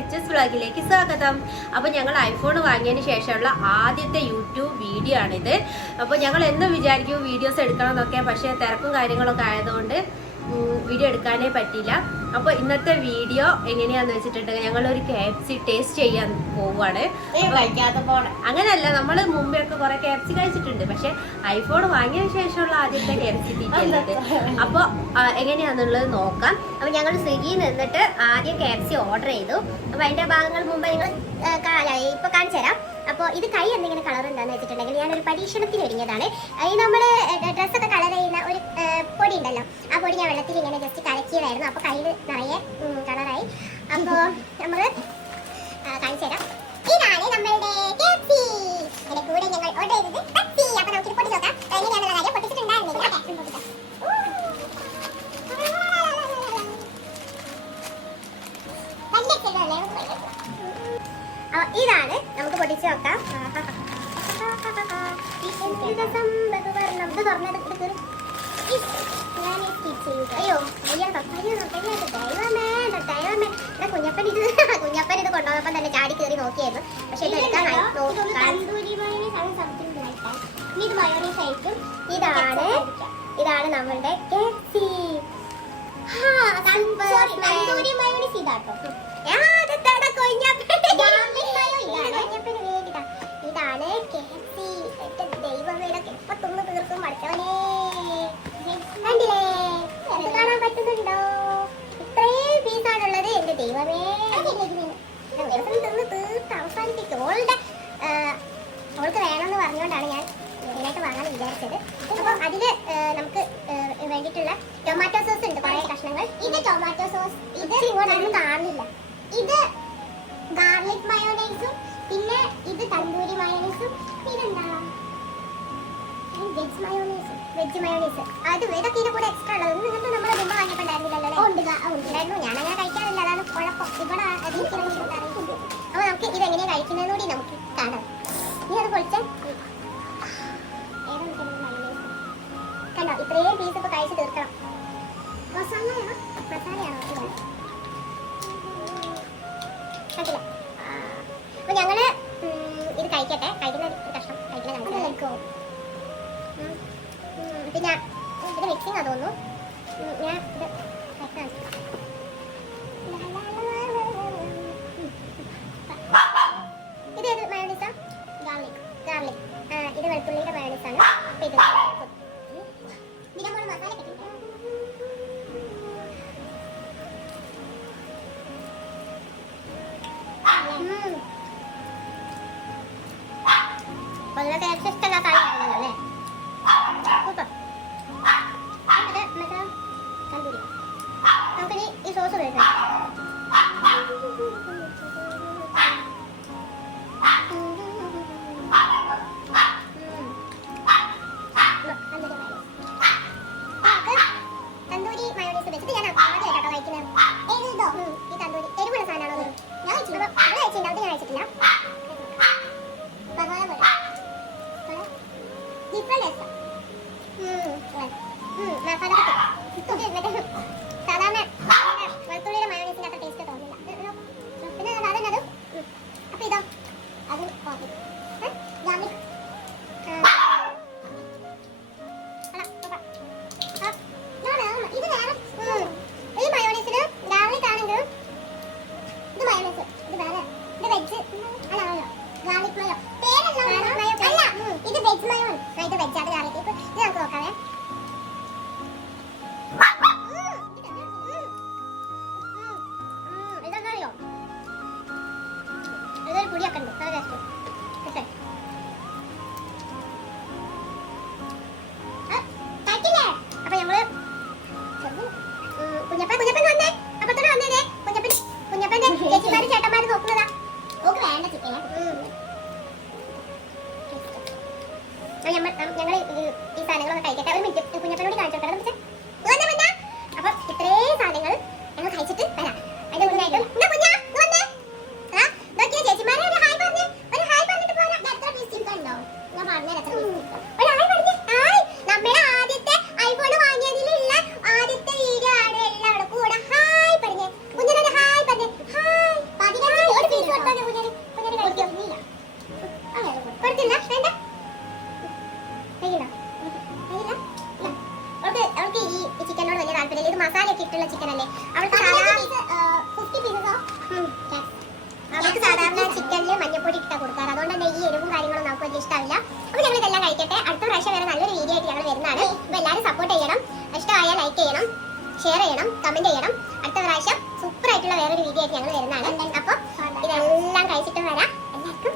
Riches വ്ളോഗിലേക്ക് സ്വാഗതം. അപ്പോൾ ഞങ്ങൾ ഐഫോൺ വാങ്ങിയതിന് ശേഷമുള്ള ആദ്യത്തെ യൂട്യൂബ് വീഡിയോ ആണിത്. അപ്പോൾ ഞങ്ങൾ എന്നും വിചാരിക്കും വീഡിയോസ് എടുക്കണം എന്നൊക്കെ പക്ഷേ തിരക്കും കാര്യങ്ങളൊക്കെ ആയതുകൊണ്ട് വീഡിയോ എടുക്കാനേ പറ്റിയില്ല. അപ്പോൾ ഇന്നത്തെ വീഡിയോ എങ്ങനെയാന്ന് വെച്ചിട്ടുണ്ടെങ്കിൽ ഞങ്ങൾ ഒരു കെ എഫ് സി ടേസ്റ്റ് ചെയ്യാൻ പോവുകയാണ് പോണെ അങ്ങനെയല്ല നമ്മൾ മുമ്പേ ഒക്കെ കുറെ കെ എഫ് സി കഴിച്ചിട്ടുണ്ട്. പക്ഷെ ഐഫോൺ വാങ്ങിയ ശേഷമുള്ള ആദ്യത്തെ കെ എഫ് സി അപ്പൊ അപ്പോൾ എങ്ങനെയാന്നുള്ളത് നോക്കാം. അപ്പൊ ഞങ്ങൾ സ്വിഗ്ഗിയിൽ നിന്നിട്ട് ആദ്യം കെ എഫ് സി ഓർഡർ ചെയ്തു. അപ്പൊ അതിന്റെ ഭാഗങ്ങൾ മുമ്പ് നിങ്ങൾ ഇപ്പൊ കാണിച്ചു തരാം. അപ്പോൾ ഇത് കൈ എന്തെങ്കിലും കളർ എന്താന്ന് വെച്ചിട്ടുണ്ടെങ്കിൽ ഞാനൊരു പരീക്ഷണത്തിന് ഒരുങ്ങിയതാണ്. ഈ നമ്മൾ ഡ്രസ്സൊക്കെ ഇതാണ്. നമുക്ക് പൊടിച്ച് നോക്കാം. ഇത് തുറന്നത് ഞാൻ ചെയ്തു. അയ്യോ ദൈവമേ ദൈവമേ. കുഞ്ഞപ്പൻ ഇത് കുഞ്ഞപ്പൻ ഇത് തന്നെ ചാടി കയറി നോക്കിയായിരുന്നു. പക്ഷെ ഇത് എടുക്കാൻ ഇതാണ് ഇതാണ് നമ്മളുടെ KFC. ഹാ, തന്തൂരി മയോണീസ് ഇതാട്ടോ. അവൾക്ക് വേണമെന്ന് പറഞ്ഞുകൊണ്ടാണ് ഞാൻ മെയിനായിട്ട് വാങ്ങാൻ വിചാരിച്ചത് അപ്പോൾ അതിൽ നമുക്ക് വേണ്ടിയിട്ടുള്ള ടൊമാറ്റോ സോസ് ഉണ്ട് കുറേ കഷ്ണങ്ങൾ ഇത് ടൊമാറ്റോ സോസ് ഇത് ഇങ്ങോട്ടൊന്നും കാണില്ല ഇത് ഗാർലിക് മയോണൈസും പിന്നെ ഇത് തന്തൂരി മയോണൈസും പിന്നെന്താ വെജ് മയോണൈസ് വെജ് മയോണൈസ് അത് ഇതൊക്കെ ഇതിന്റെ കൂടെ എക്സ്ട്രാ ഉള്ളത്. ഇങ്ങനത്തെ നമ്മൾ മുമ്പ് വാങ്ങിയിട്ടുണ്ടായിരുന്നില്ലല്ലോ ഉണ്ടായിരുന്നു ഞാൻ അങ്ങനെ കഴിക്കാറില്ല. അതാണ് കുഴപ്പം. ഇവിടെ അപ്പോൾ നമുക്ക് ഇത് എങ്ങനെയാണ് കഴിക്കുന്നതെന്ന് കൂടി നമുക്ക് കാണാം. നീ അത് പൊളിച്ചേ. കണ്ടോ? ഇത്രയും പീസ് ഇപ്പൊ കഴിച്ച് തീർക്കണം. മസാലയാണോ? മസാലയാണോ. കണ്ടില്ലേ? മിക്സിങ് തോന്നുന്നു ഞാൻ ഇത് ഇത് ഏത് മയോണീസാ ഗാർലിക് ഗാർലിക് ഇത് വെളുത്തുള്ളിയുടെ മയോണീസാണ് ഇത് മസാല പൊതുവെ ടേസ്റ്റ് ഡിഫറെന്റ് മസാല ഇത് മറ്റേ ഞങ്ങൾ ഷെയർ ചെയ്യണം കമന്റ് ചെയ്യണം. അടുത്ത പ്രാവശ്യം സൂപ്പർ ആയിട്ടുള്ള വേറൊരു വീഡിയോ ആയിട്ട് ഞങ്ങൾ വരുന്നതാണ്. അപ്പൊ ഇതെല്ലാം കഴിച്ചിട്ട് വരാം. എല്ലാവർക്കും